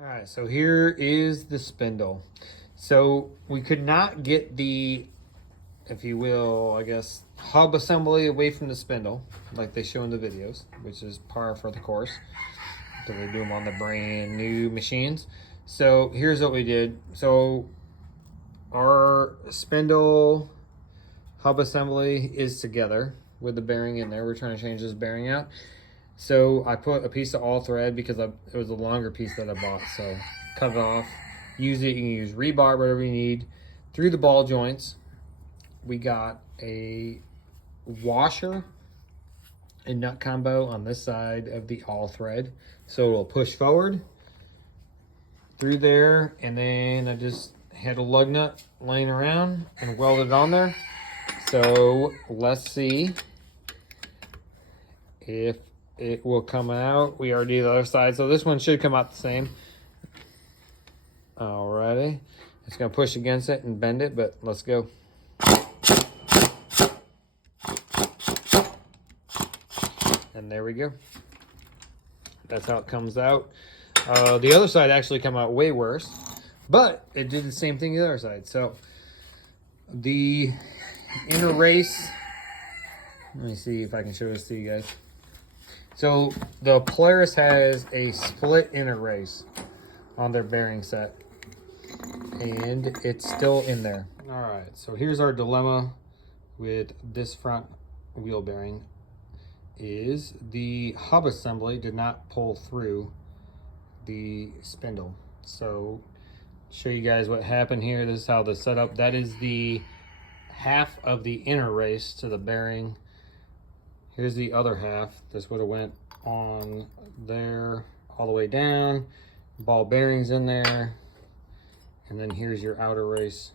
All right, so here is the spindle. So we could not get the, if you will, I guess, hub assembly away from the spindle, like they show in the videos, which is par for the course. So they do them on the brand new machines. So here's what we did. So our spindle hub assembly is together with the bearing in there. We're trying to change this bearing out. So I put a piece of all thread because it was a longer piece that I bought. So cut it off, use it. You can use rebar, whatever you need. Through the ball joints, we got a washer and nut combo on this side of the all thread. So it'll push forward through there. And then I just had a lug nut laying around and welded it on there. So let's see if it will come out. We already did the other side, so this one should come out the same. Alrighty, it's gonna push against it and bend it, but let's go. And there we go. That's how it comes out. The other side actually come out way worse, but it did the same thing the other side. So the inner race, let me see if I can show this to you guys. So the Polaris has a split inner race on their bearing set, and it's still in there. All right, so here's our dilemma with this front wheel bearing. Is the hub assembly did not pull through the spindle. So show you guys what happened here. This is how the setup. That is the half of the inner race to the bearing. Here's the other half. This would have went on there all the way down. Ball bearings in there. And then here's your outer race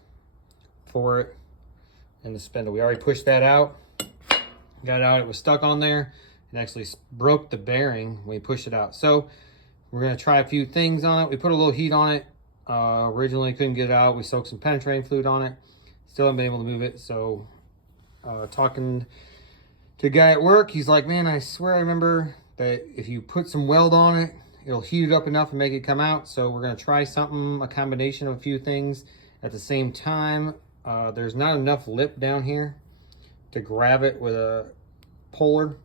for it and the spindle. We already pushed that out. Got it out. It was stuck on there. It actually broke the bearing when we pushed it out. So we're going to try a few things on it. We put a little heat on it. Originally couldn't get it out. We soaked some penetrating fluid on it. Still haven't been able to move it. So talking to a guy at work, he's like, man, I swear I remember that if you put some weld on it, it'll heat it up enough and make it come out. So we're gonna try something, a combination of a few things at the same time. There's not enough lip down here to grab it with a puller,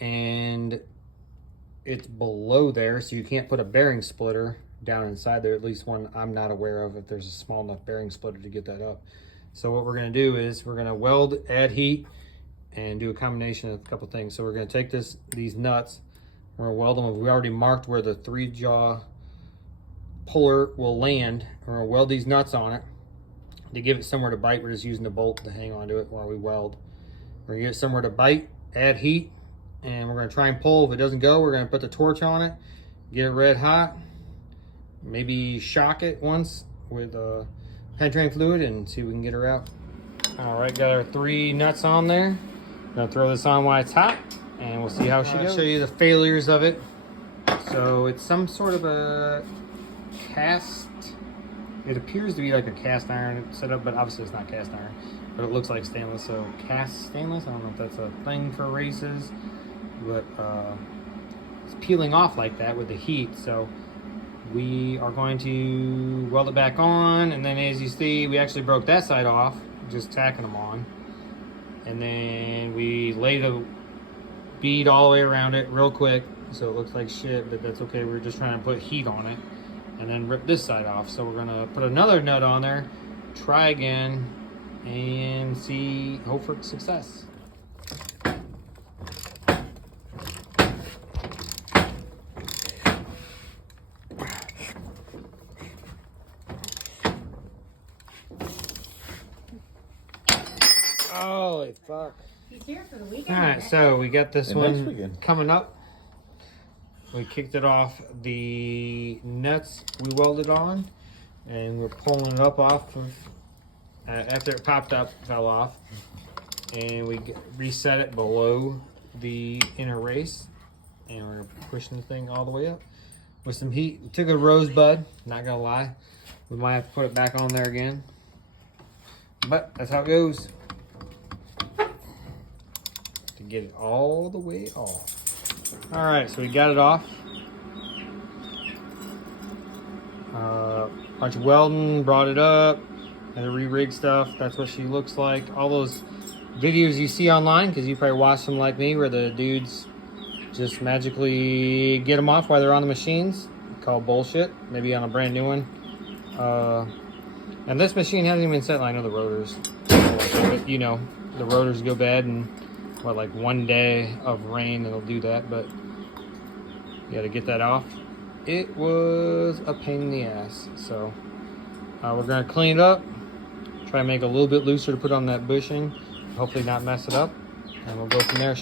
and it's below there, so you can't put a bearing splitter down inside there, at least one I'm not aware of, if there's a small enough bearing splitter to get that up. So what we're gonna do is we're gonna weld, add heat, and do a combination of a couple things. So we're going to take these nuts, we're going to weld them. We already marked where the 3-jaw puller will land. We're going to weld these nuts on it to give it somewhere to bite. We're just using the bolt to hang onto it while we weld. We're going to get it somewhere to bite, add heat, and we're going to try and pull. If it doesn't go, we're going to put the torch on it, get it red hot, maybe shock it once with penetrating fluid and see if we can get her out. All right, got our 3 nuts on there. Gonna throw this on while it's hot, and we'll see how she goes. I'll show you the failures of it. So it's some sort of a cast. It appears to be like a cast iron setup, but obviously it's not cast iron. But it looks like stainless, so cast stainless. I don't know if that's a thing for races, but it's peeling off like that with the heat. So we are going to weld it back on, and then as you see, we actually broke that side off, just tacking them on. And then we laid a bead all the way around it real quick, so it looks like shit, but that's okay. We're just trying to put heat on it and then rip this side off. So we're gonna put another nut on there, try again, and see, hope for success. Holy fuck. He's here for the weekend. All right, so we got this one coming up. We kicked it off the nuts we welded on, and we're pulling it up off of, after it popped up, fell off, and we reset it below the inner race, and we're pushing the thing all the way up with some heat. We took a rosebud, not gonna lie. We might have to put it back on there again, but that's how it goes. To get it all the way off. All right, so we got it off. Bunch of welding, brought it up, and the re-rig stuff. That's what she looks like. All those videos you see online, because you probably watch them like me, where the dudes just magically get them off while they're on the machines. Called bullshit. Maybe on a brand new one. And this machine hasn't even been set. I know the rotors, but you know, the rotors go bad in what, like 1 day of rain, it'll do that. But you got to get that off. It was a pain in the ass. So we're gonna clean it up, try to make it a little bit looser to put on that bushing, hopefully not mess it up, and we'll go from there.